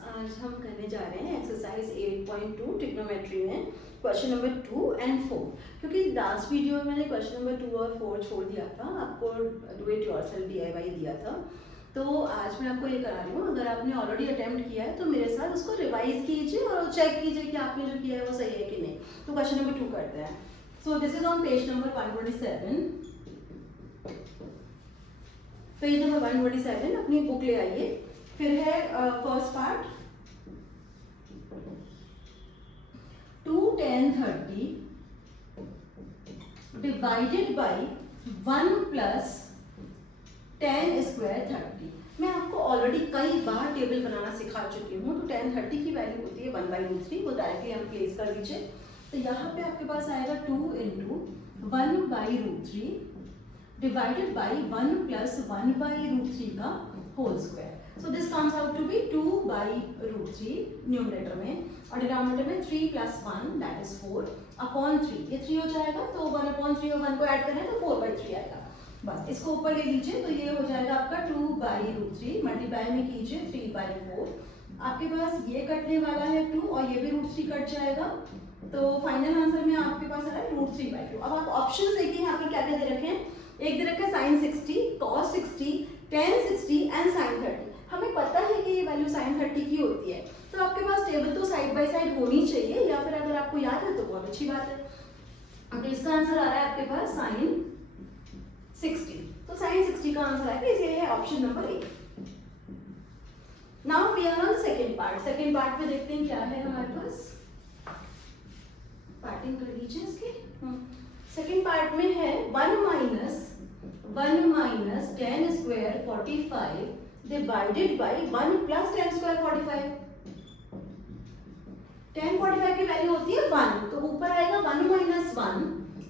आज हम करने जा रहे हैं एक्सरसाइज 8.2 ट्रिग्नोमेट्री में क्वेश्चन नंबर 2 एंड 4। क्योंकि लास्ट वीडियो में मैंने क्वेश्चन नंबर 2 और 4 छोड़ दिया था, आपको डू इट योरसेल्फ DIY दिया था। तो आज मैं आपको ये करा रही हूँ। अगर आपने ऑलरेडी अटेम्प्ट किया है तो मेरे साथ उसको रिवाइज कीजिए और चेक कीजिए कि आपने जो किया है वो सही है कि नहीं। तो क्वेश्चन नंबर 2 करते हैं। So this is on page number 127। Page number 127 अपनी बुक ले आइए। फिर है first part 2 10 30 divided by 1 plus 10 square 30। मैं आपको ऑलरेडी कई बार टेबल बनाना सिखा चुकी हूँ। तो 10 30 की वैल्यू होती है 1/√3, वो डायरेक्टली हम प्लेस कर दीजिए। तो यहाँ पे आपके पास आएगा 2 × 1/√3 डिवाइडेड बाई 1 प्लस 1/√3 का whole square. So this comes out to be 2/√3 numerator में, और डिनोमिनेटर में 3 + 1 दैट इज 4 अपॉन 3। ये 3 हो जाएगा तो 1/3 और 1 को ऐड करें तो 4/3 आएगा। बस इसको ऊपर ले लीजिए तो ये हो जाएगा आपका 2/√3 मल्टीप्लाई में कीजिए 3/4। आपके पास ये कटने वाला है 2 और ये भी √3 कट जाएगा। तो फाइनल आंसर में आपके पास आ रहा है √3/2। अब आप ऑप्शन देखिए यहाँ पे क्या क्या दे रखे हैं। एक दे रखा है sin 60, cos 60, tan 60 and sin 30। हमें पता है कि ये वैल्यू sin 30 की होती है। तो आपके पास टेबल तो साइड बाय साइड होनी चाहिए, या फिर अगर आपको याद है तो बहुत अच्छी बात है। अब इसका आंसर आ रहा है आपके पास sin 60। तो sin 60 का आंसर आएगा, इसलिए है option number A. Now we are on second part. Second part में देखते हैं क्या है हमारे पास। पार्टिंग कर दीजिए इसकी। सेकंड पार्ट में है 1 minus 10 square 45 divided by 1 plus 10 square 45। 10 45 की वैल्यू होती है 1, तो ऊपर आएगा 1 - 1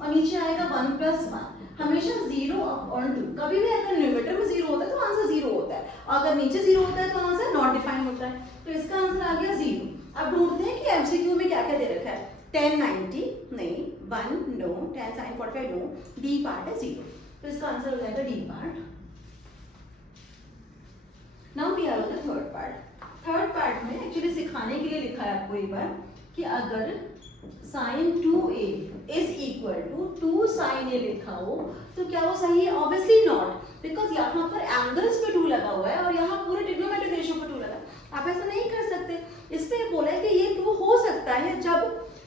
और नीचे आएगा 1 + 1। हमेशा 0 अपॉन 2। कभी भी अगर न्यूमरेटर में 0 होता है तो आंसर 0 होता है, और अगर नीचे 0 होता है तो आंसर नॉट डिफाइंड होता है। तो इसका आंसर आ गया 0। अब ढूंढते हैं कि MCQ में क्या क्या दे रखा है। 10 90 नहीं, 1 no, 10 sin 45 no, D part है 0। तो इसका आंसर हो जाएगा D part. Now we are on the third part. Third part में एक्चुअली सिखाने के लिए लिखा है आपको एक बार कि अगर sin 2a is equal to 2 sin a लिखा हो तो क्या वो सही है? ऑब्वियसली नॉट, बिकॉज यहाँ पर एंगल्स पे 2 लगा हुआ है और यहाँ पूरे ट्रिग्नोमेट्रिक रेशियो पे 2 लगा है। आप ऐसा नहीं कर सकते। इस पे बोला है कि ये 2 हो सकता है जब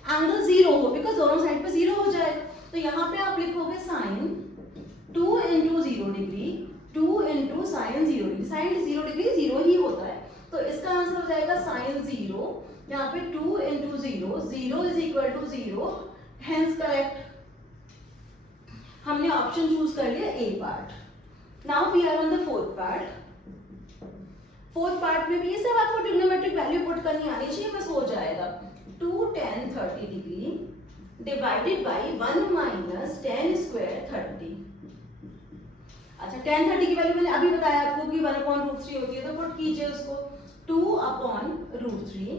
एंगल 0 हो, बिकॉज दोनों साइड पे 0 हो जाएगा। तो यहाँ पे आप लिखोगे sin 2 × 0 degree 2 × sin 0 degree. sin 0 degree 0 ही होता है, तो इसका आंसर हो जाएगा sin 0। यहाँ पे 2 × 0, 0 is equal to 0, hence correct. हमने ऑप्शन चूज कर लिया A part. Now we are on the fourth part. Fourth part में भी ये सब आपको ट्रिग्नोमेट्रिक वैल्यू पुट करनी आनी चाहिए, बस हो जाएगा। 2 tan 30 degree divided by 1 minus 10 square 30। अच्छा, tan 30 की वैल्यू मैंने अभी बताया आपको कि 1/√3 होती है, तो पुट कीजिए उसको 2/√3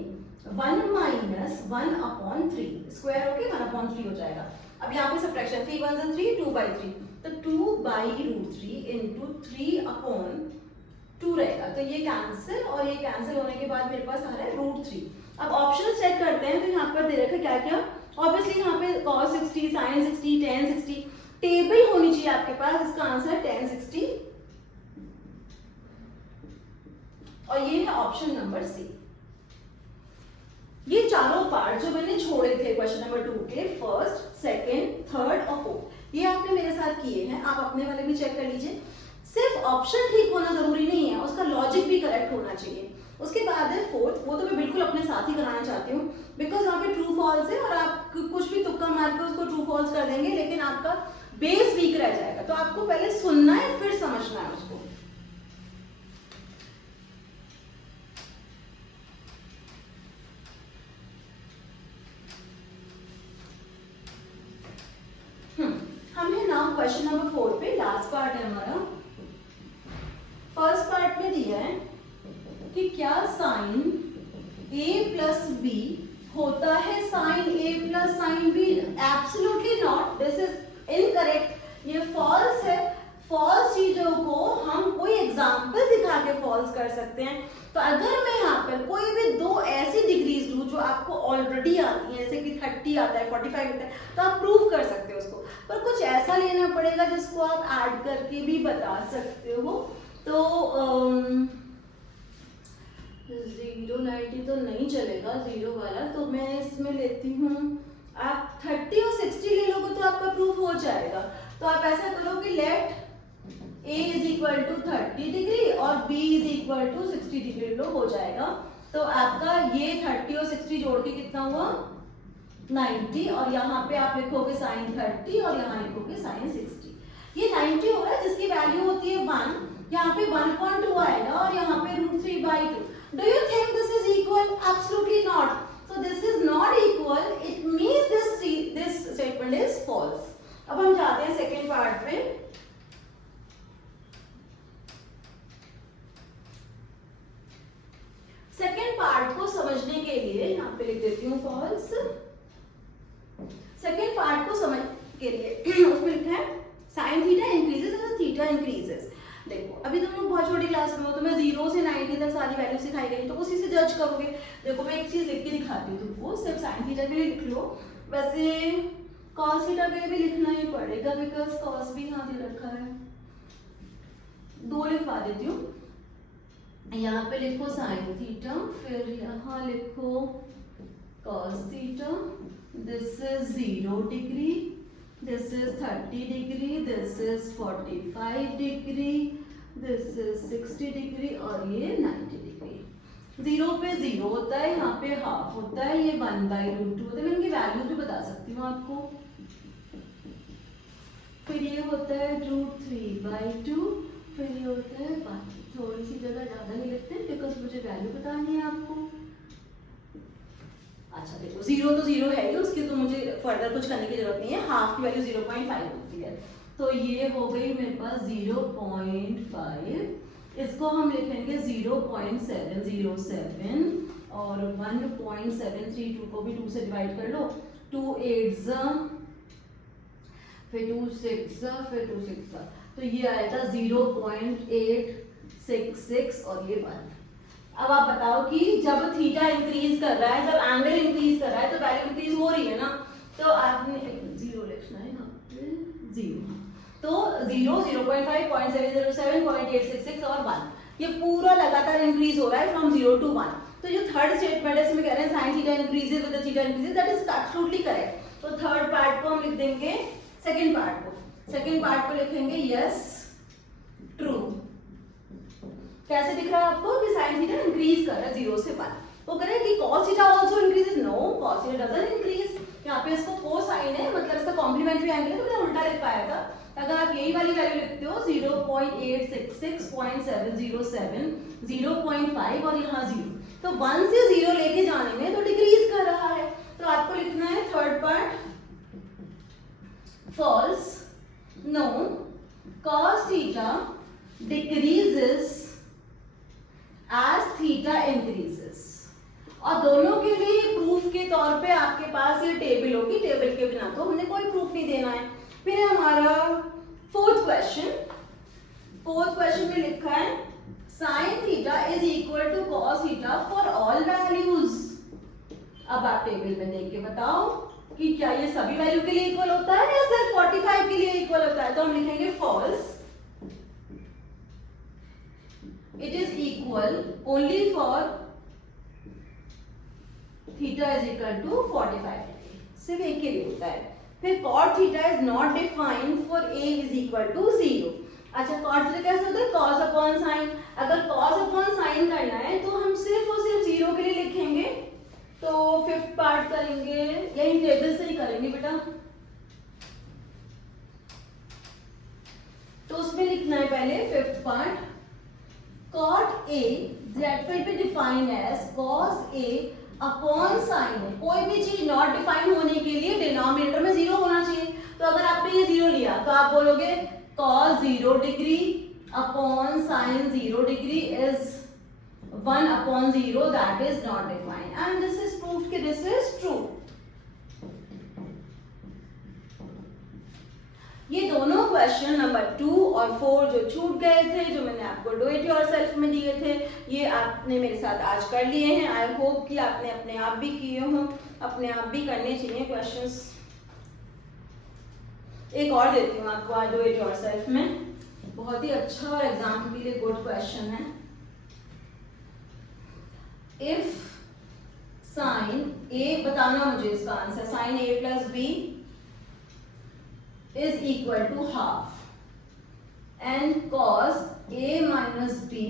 1 माइनस 1/3 स्क्वायर होके 1/3 हो जाएगा। अब यहाँ पे सब्ट्रैक्शन 3 1 3 2/3, तो 2/√3 इंटू 3/2 रहेगा। तो ये कैंसिल, और ये कैंसिल होने के बाद मेरे पास आ रहा है √3। अब ऑप्शन चेक करते हैं। तो यहाँ पर दे रखा है क्या क्या। ऑब्वियसली यहाँ पे cos 60, sin 60, tan 60 टेबल होनी चाहिए आपके पास। इसका आंसर है tan 60 और ये है ऑप्शन नंबर सी। ये चारों पार्ट जो मैंने छोड़े थे क्वेश्चन नंबर 2 के, फर्स्ट, सेकंड, थर्ड और फोर्थ, ये आपने मेरे साथ किए हैं। आप अपने वाले भी चेक कर लीजिए। सिर्फ ऑप्शन ठीक होना जरूरी नहीं है, उसका लॉजिक भी करेक्ट होना चाहिए। उसके बाद है फोर्थ, वो तो मैं बिल्कुल अपने साथ ही कराना चाहती हूँ, बिकॉज वहाँ पे ट्रू फॉल्स है और आप कुछ भी तुक्का मार के उसको ट्रू फॉल्स कर देंगे, लेकिन आपका बेस वीक रह जाएगा। तो आपको पहले सुनना है फिर समझना है उसको। हम है नाउ क्वेश्चन नंबर 4 पे, लास्ट पार्ट है हमारा। फर्स्ट पार्ट में दिया है कि क्या sin a + b होता है sin a + sin b? Absolutely not, this is incorrect. ये फॉल्स है। फॉल्स चीजों को हम कोई एग्जांपल दिखा आगे फॉल्स कर सकते हैं। तो अगर मैं यहाँ पर कोई भी दो ऐसी डिग्रीज लूँ जो आपको ऑलरेडी आती हैं, जैसे कि 30 आता है, 45 आता है, तो आप प्रूव कर सकते हो उसको। पर कुछ ऐसा लेना पड़ेगा जिसको आप ऐड करके भी बता सकते हो। तो 090 तो नहीं चलेगा, 0 वाला, तो मैं इसमें लेती हूँ, आप 30 और 60 ले लोगे तो आपका प्रूफ हो जाएगा। तो आप ऐसा करो कि let A is equal to 30 degree और B is equal to 60 degree लो, हो जाएगा। तो आपका ये 30 और 60 जोड़ के कितना हुआ, 90, और यहाँ पे आप लिखोगे साइन 30 और यहाँ लिखोगे साइन 60। ये 90 हो रहा है जिसकी वैल्यू होती है 1, यहाँ पे 1.2 आएगा और यहाँ पे √3/2। Do you think this is equal? Absolutely not. So this is not equal. It means this statement is false. अब हम जाते हैं सेकेंड पार्ट पे। सेकेंड पार्ट को समझने के लिए यहाँ पे लिख देती हूँ false। सेकेंड पार्ट को समझ के लिए उसमें लिखा है sin theta increases as theta increases. देखो अभी तुम लोग बहुत छोटी क्लास में हो, तुम्हें 0 से 90 तक सारी वैल्यू सिखाई गई, तो उसी से जज करोगे। देखो मैं एक चीज लिख के दिखाती हूँ तुमको, सिर्फ साइन थीटा के लिए लिख लो। वैसे कॉस थीटा के लिए भी लिखना ही पड़ेगा, बिकॉज कॉस भी यहाँ दे रखा है। 2 लिखवा देती हूँ। यहाँ पे लिखो साइन थीटा, फिर यहाँ लिखो cos theta. This is 0 degree, this is 30 degree, this is 45 degree, this is 60 degree और ये 90 degree। 0 पे 0 होता है, यहाँ पे हाफ होता है, ये 1/√2 होता है। मैं इनकी वैल्यू भी बता सकती हूँ आपको। फिर ये होता है √3/2, फिर ये होता है 1। थोड़ी सी जगह ज्यादा नहीं लिखते बिकॉज मुझे वैल्यू बतानी है आपको। अच्छा देखो 0 तो 0 है ही, उसकी तो मुझे फर्दर कुछ करने की जरूरत नहीं है। हाफ की वैल्यू 0.5 होती है, तो ये हो गई मेरे पास 0.5। इसको हम लिखेंगे 0.707 और 1.732 को भी 2 से डिवाइड कर लो। 2 8 फिर 2 6 फिर 2 6, तो ये आएगा 0.866 और ये 1। अब आप बताओ कि जब थीटा इंक्रीज कर रहा है, जब एंगल इंक्रीज कर रहा है, तो वैल्यू इंक्रीज हो रही है ना। तो आपने 0 लिखना है यहाँ पे, 0। तो 0, 0.5, 0.707, 0.866 और 1, ये पूरा लगातार इंक्रीज हो रहा है फ्रॉम 0 to 1। तो जो थर्ड स्टेटमेंट है इसमें कह रहे हैं sine theta increases with theta increases, that is absolutely correct. तो थर्ड पार्ट को हम लिख देंगे, सेकंड पार्ट को लिखेंगे यस ट्रू। कैसे दिख रहा है आपको कि साइन थीटा इंक्रीज कर रहा है 0 से 1। वो कह रहे हैं कि cos theta also increases, no cos theta doesn't increase. यहाँ पे इसको कोसाइन है, मतलब इसका कॉम्प्लीमेंट्री एंगल है, तो मैं उल्टा लिख पाया था। अगर आप यही वाली वैल्यू लिखते हो 0.866, 0.707, 0.5 और यहाँ 0, तो 1 से 0 लेके जाने में तो डिक्रीज कर रहा है। तो आपको लिखना है third part false, no cos theta decreases as theta increases। और दोनों के लिए प्रूफ के तौर पे आपके पास ये टेबल होगी, टेबल के बिना तो हमने कोई प्रूफ नहीं देना है। फिर हमारा फोर्थ क्वेश्चन में लिखा है sin theta is equal to cos theta for all values. अब आप टेबल में देख के बताओ कि क्या ये सभी वैल्यू के लिए इक्वल होता है या सिर्फ 45 के लिए इक्वल होता है। तो हम लिखेंगे false, it is equal only for theta is equal to 45 degree, सिर्फ एक के लिए होता है। फिर cot theta is not defined for a is equal to 0। अच्छा cot theta कैसे होता है, cos upon sin। अगर cos upon sin करना है तो हम सिर्फ और सिर्फ 0 के लिए लिखेंगे। तो फिफ्थ पार्ट करेंगे, यही टेबल से ही करेंगे बेटा। तो उसमें लिखना है पहले fifth part, cot A that will be defined as cos A upon sin A। कोई भी चीज नॉट डिफाइन होने के लिए डिनोमिनेटर में 0 होना चाहिए। तो अगर आपने ये 0 लिया तो आप बोलोगे cos 0 degree upon sin 0 degree is 1 upon 0, that is not defined, and this is proved कि this is true। ये दोनों क्वेश्चन नंबर 2 और 4 जो छूट गए थे, जो मैंने आपको डू इट योरसेल्फ में दिए थे, ये आपने मेरे साथ आज कर लिए हैं। आई होप कि आपने अपने आप भी किए हों, अपने आप भी करने चाहिए क्वेश्चंस। एक और देती हूँ आपको आज डू इट योरसेल्फ में, बहुत ही अच्छा और एग्जाम के लिए गुड क्वेश्चन है। इफ साइन ए, बताना मुझे इसका answer, sine A plus B is equal to half and cos a minus b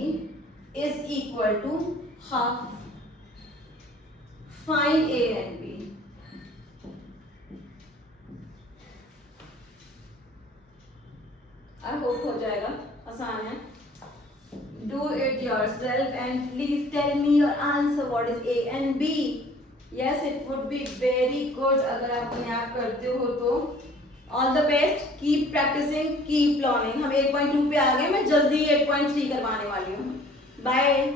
is equal to half. Find a and b. I hope हो जाएगा, आसान है। Do it yourself and please tell me your answer. What is a and b? Yes, it would be very good अगर आप अपने आप करते हो तो। All the best, keep practising, keep learning. हम 8.2 पे आ गए, मैं जल्दी 8.3 करवाने वाली हूँ। बाय।